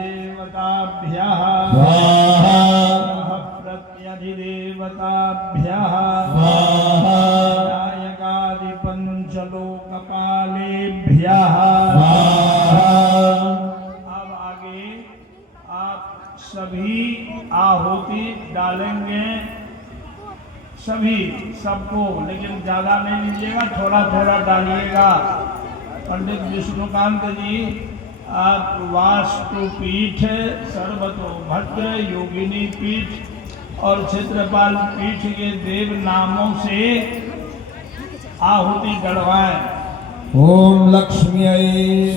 ग्रहाधिदेवताभ्यः प्रत्यधिदेवताभ्यः नायकादिपंचलोकपालेभ्यः। अब आगे आप सभी आहुति डालेंगे, सभी सबको, लेकिन ज्यादा नहीं लीजिएगा, थोड़ा थोड़ा डालिएगा। पंडित विष्णुकांत जी, आप वास्तु पीठ, सर्वतोभद्र योगिनी पीठ और क्षेत्रपाल पीठ के देव नामों से आहुति गढ़वाएं। ओम लक्ष्म्यै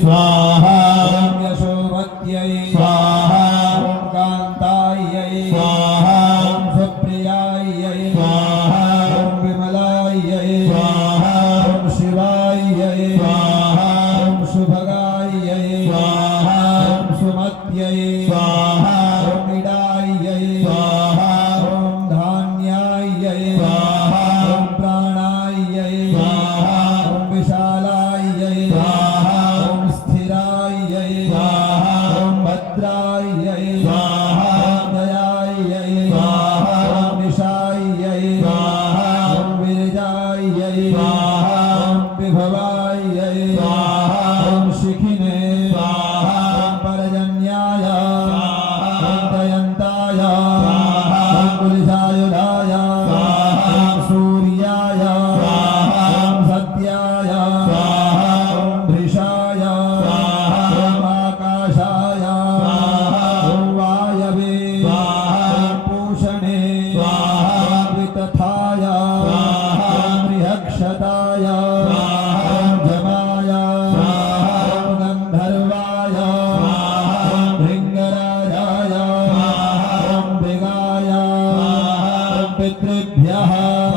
स्वाहा, ओम यशोमत्यै स्वाहा, ओम कांतायै स्वाहा, ओम सुप्रियायै स्वाहा, ओम विमलायै स्वाहा, ओम शिवायै स्वाहा, ओम शुभगायै स्वाहा, ओम सुमत्यै स्वाहा, ओम इडायै स्वाहा, ओम धान्यायै स्वाहा, ओम प्राणायै स्वाहा, ओम विशालायै स्वाहा, ओम स्थिरायै स्वाहा, ओम भद्रायै स्वाहा, ओम दयायै स्वाहा, ओम निशायै स्वाहा, ओम विरजायै स्वाहा, ओम विभवायै स्वाहा, ओम शिखिने स्वाहा, ओम परजन्याय ओम दयन्ताय स्वाहा, ओम कुलिशायुधाय स्वाहा, ओम सूर्याय स्वाहा, ओम सत्याय स्वाहा, ओम भृशाय स्वाहा, ओम आकाशाय स्वाहा, ओम वायवे स्वाहा, ओम पूषणे स्वाहा, ओम वितथाय स्वाहा, ओम बृहक्षताय स्वाहा, ओम जमाय स्वाहा, ओम गंधर्वाय स्वाहा, ओम भृंगराजाय ओम मृगाय ओम पितृभ्यः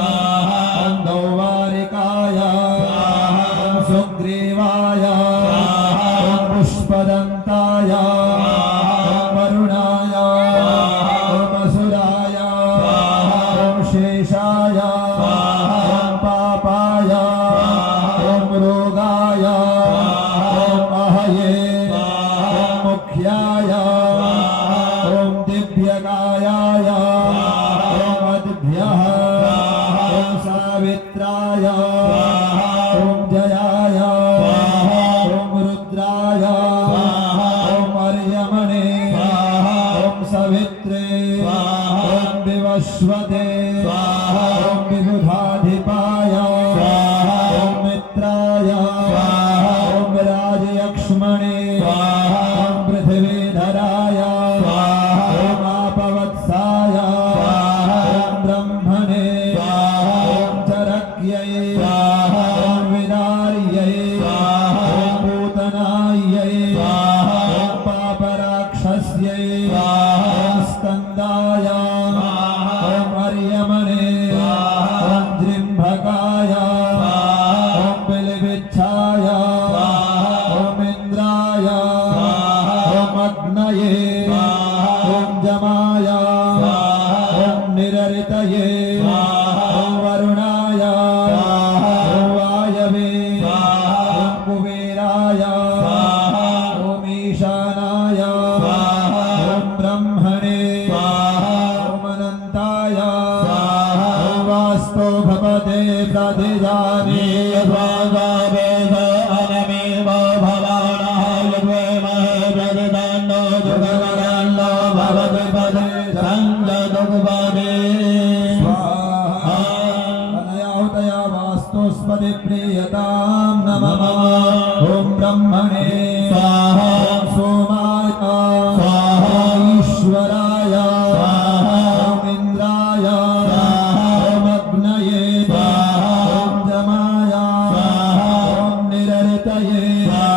ओम गौवारिकाय ओम सुग्रीवाय ओम पुष्पदन्ताय ओम वरुणाय ओम असुराय ओम शेषाय ओम पापाय ओम रोगाय ओम अहये ओम मुख्याय ओम दिव्यकायाय ओम अद्भ्यः ओम सावित्राय ओम जयाय ओम रुद्राय ओम अर्यमणे ओम सवित्रे ओम विवस्वते ओम विबुधाधिपाय ओम मित्राय ओम राजयक्ष्मणे ओम पृथिवीधराय ओम आपवत्साय ओम ब्रह्मणे ओम चरक्यै ओम विदार्यै ओम पूतनायै ओम पापराक्षस्यै ओम स्कन्दाय ओम अर्यमणे ओम जृम्भकाय ओम बिलिबिच्छाय ओम इन्द्राय ओम अग्नये ओम जमाय ओम निररितये ओम वरुणाय ओम वायवे ओम कुबेराय ओम ईशानाय ओम ब्रह्मणे ओम अनन्ताय ओम वास्तो भवते प्रतिजाने अनयाहुतया वास्तुस्पति प्रीयतां नमः ओम ब्रह्मणे